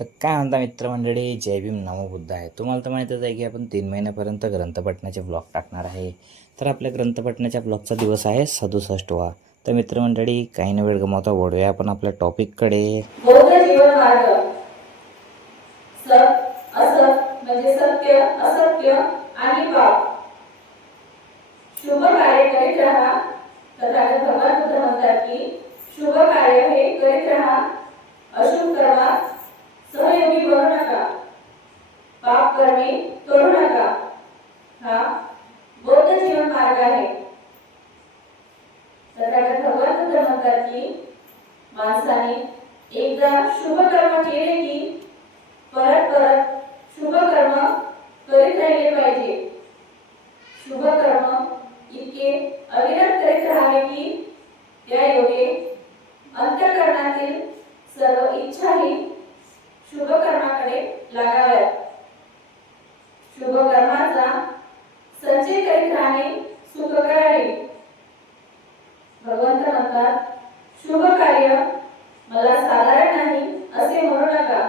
तर काय म्हणता मित्रमंडळी, जय भीम नमो बुद्ध आहे. तुम्हाला तर माहीतच आहे की आपण 3 महिन्यापर्यंत ग्रंथपठणाचे ब्लॉग टाकणार आहे. तर आपल्या ग्रंथपठणाच्या ब्लॉगचा दिवस आहे 67वा. तर मित्रमंडळी, काही न वेळ गमावता वळूया आपण आपल्या टॉपिककडे. बौद्ध जीवन मार्ग. सत असत म्हणजे सत्य, असत्य आणि पाप. शुभ कार्य करीत राहा. तथागत भगवान बुद्ध म्हणतात की शुभ कार्य हे करीत राहा, अशुभ कर्मात सहयोगी बनू नका, पाप कर्मे करू नका. हा बौद्ध जीवन मार्ग आहे. तथागत भगवान बुद्ध म्हणतात की माणसाने एकदा शुभ कर्म केले की परत परत शुभ कर्म करीत राहिले पाहिजे. शुभ कर्म इतके अविरत करीत राहावे की त्या योगे अंतःकरणातील सर्व इच्छाही शुभ कर्माकडे लागाव्यात. शुभ कर्माचा संचय करीत राहणे सुखकर आहे. भगवंत म्हणतात, शुभ कार्य मला साधारण नाही असे म्हणू नका.